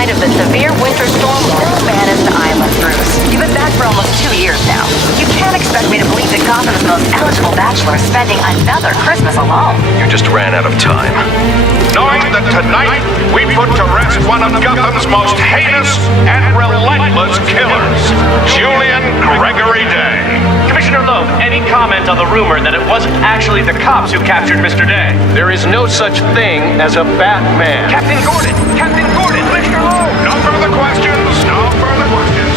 light of the severe winter storm still managed the island, Bruce. You've been back for almost two years now. You can't expect me to believe that Gotham's most eligible bachelor is spending another Christmas alone. You just ran out of time. Knowing that tonight we put to rest one of Gotham's most heinous and relentless killers, Julian Gregory Day. Commissioner Loeb, any comment on the rumor that it wasn't actually the cops who captured Mr. Day? There is no such thing as a Batman. Captain Gordon! Captain Gordon! Commissioner Loeb! No further questions. No further questions.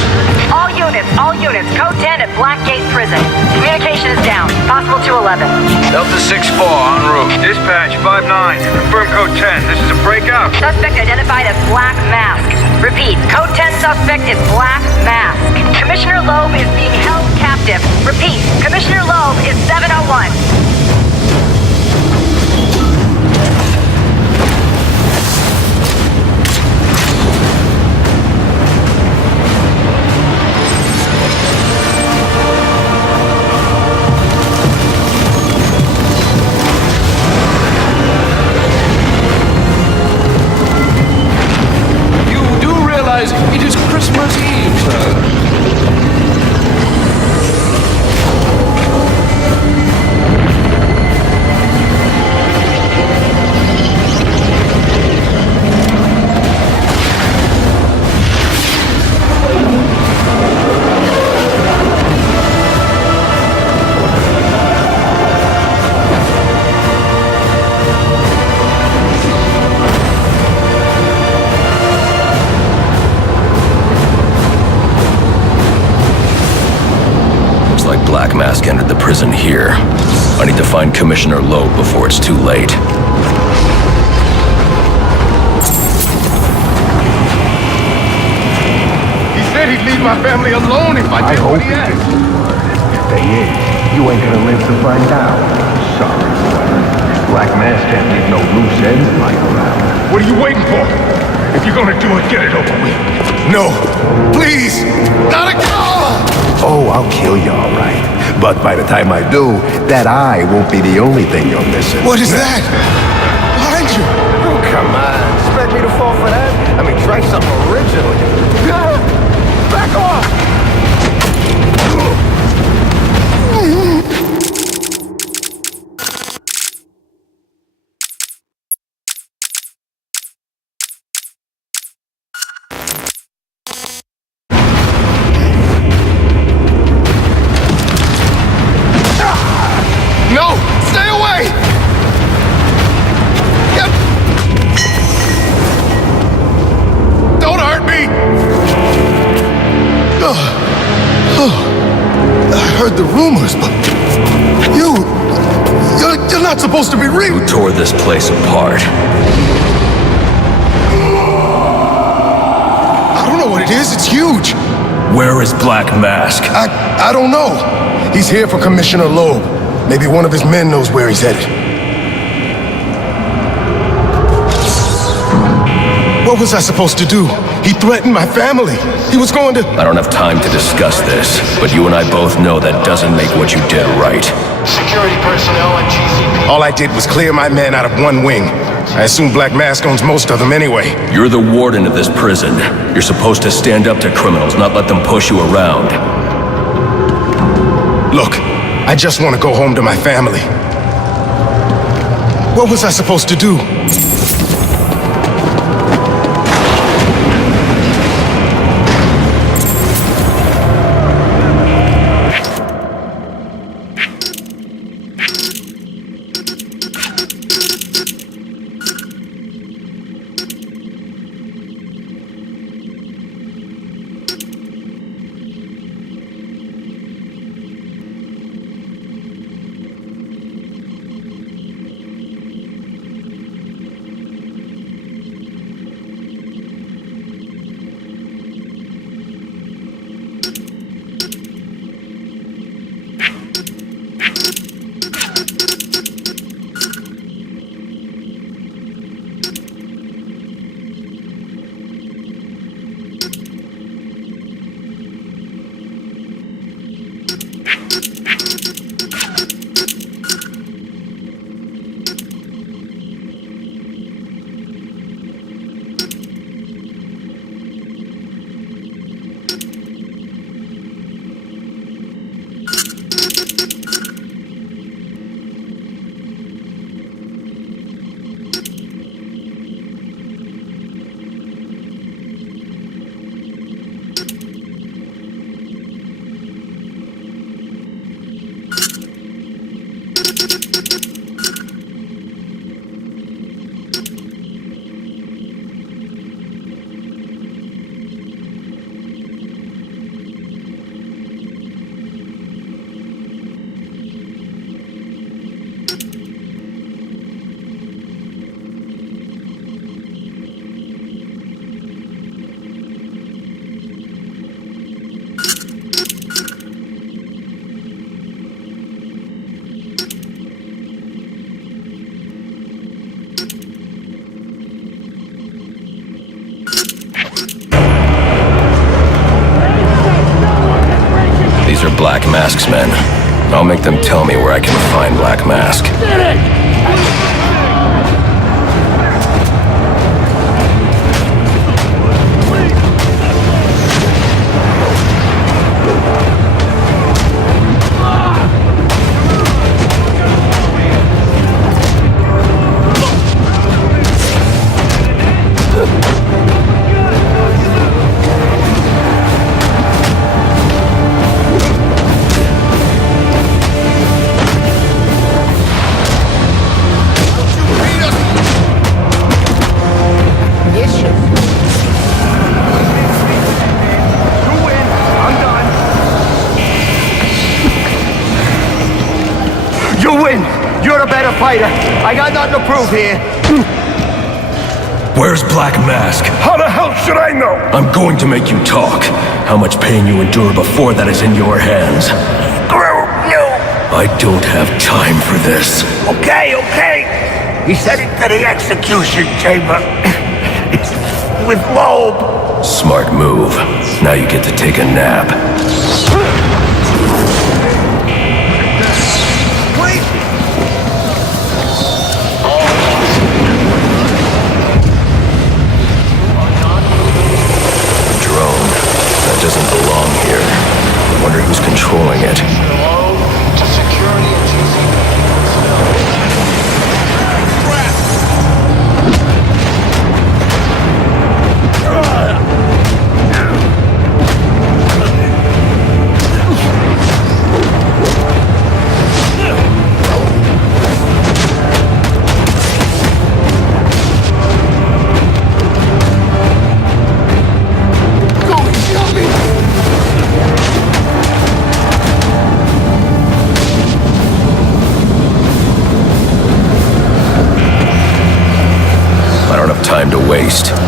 All units, all units, code 10 at Blackgate Prison. Communication is down. Possible to 11. Delta 6-4 en route. Dispatch 5-9. Confirm code 10. This is a breakout. Suspect identified as Black Mask. Repeat, code 10 suspect is Black Mask. Commissioner Loeb is being held captive. Repeat, Commissioner Loeb is 701. Black the prison here. I need to find Commissioner Loeb before it's too late. He said he'd leave my family alone if I I did hope what he he asked. If they is, you ain't gonna live to find out. Sorry, boy. Black Mask can't leave no loose ends lying around. What are you waiting for? If you're gonna do it, get it over with. No, please, not again. Oh, I'll kill you all right. But by the time I do, that eye won't be the only thing you're missing. What is that? Behind you. Oh, come on. Expect me to fall for that? I mean, try something original. Heard the rumors, but you, you're, you're not supposed to be real. Who tore this place apart? I don't know what it is. It's huge. Where is Black Mask? I, I don't know. He's here for Commissioner Loeb. Maybe one of his men knows where he's headed. What was I supposed to do? He threatened my family. He was going to. I don't have time to discuss this, but you and I both know that doesn't make what you did right. Security personnel and GCP. All I did was clear my men out of one wing. I assume Black Mask owns most of them anyway. You're the warden of this prison. You're supposed to stand up to criminals, not let them push you around. Look, I just want to go home to my family. What was I supposed to do? Mask's men. I'll make them tell me where I can find Black Mask. I got nothing to prove here. Where's Black Mask? How the hell should I know? I'm going to make you talk. How much pain you endure before that is in your hands. Screw you! I don't have time for this. Okay, okay. He said it to the execution chamber. With Loeb. Smart move. Now you get to take a nap. Controlling it.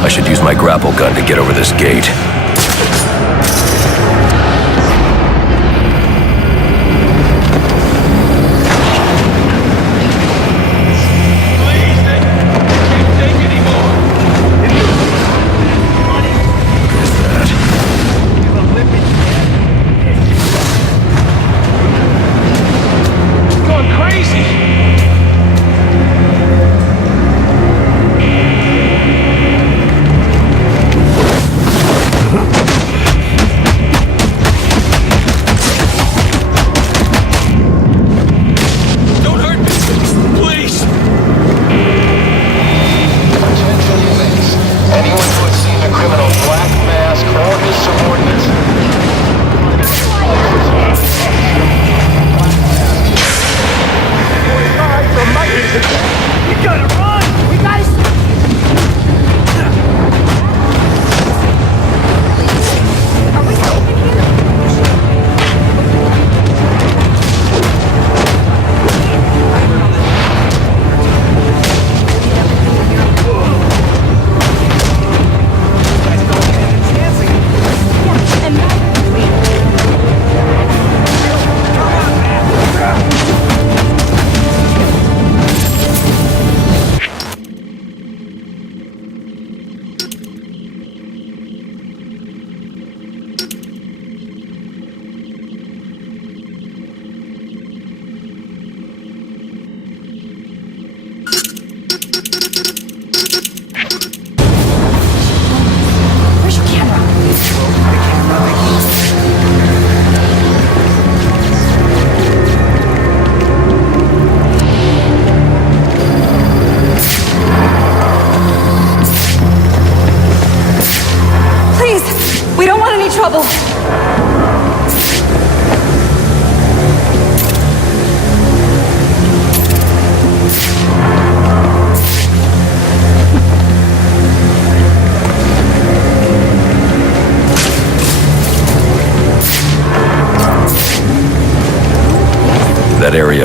I should use my grapple gun to get over this gate.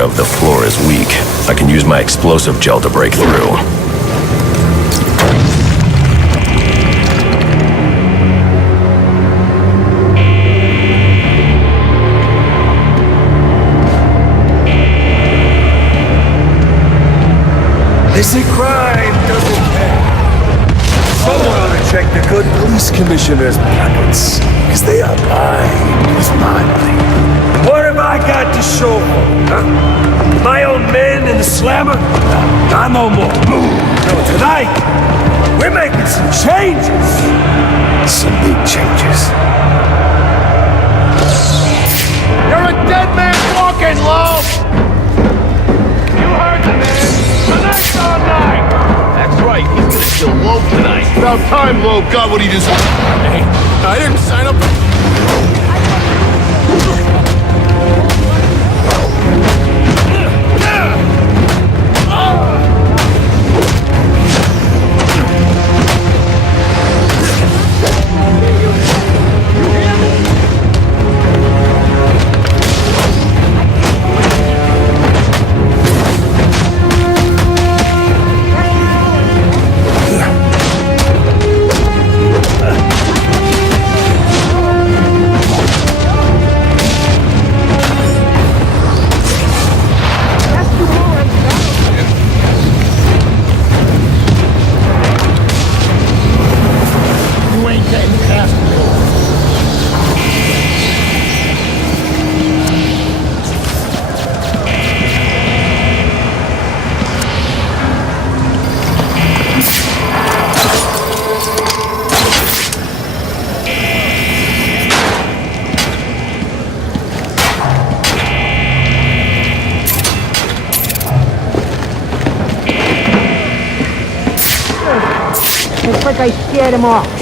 Of the floor is weak. I can use my explosive gel to break through. Say crime doesn't pay. Someone ought to check the good police commissioner's pockets. Because they are lined with money. What am I got to show for? Huh? My own men in the slammer? Not no more. No, tonight, we're making some changes. Some big changes. You're a dead man walking, Low! You heard the man. Tonight's our night! That's right, he's gonna kill Low tonight. About time Low got what he deserved. Hey, I didn't sign up I scared him off.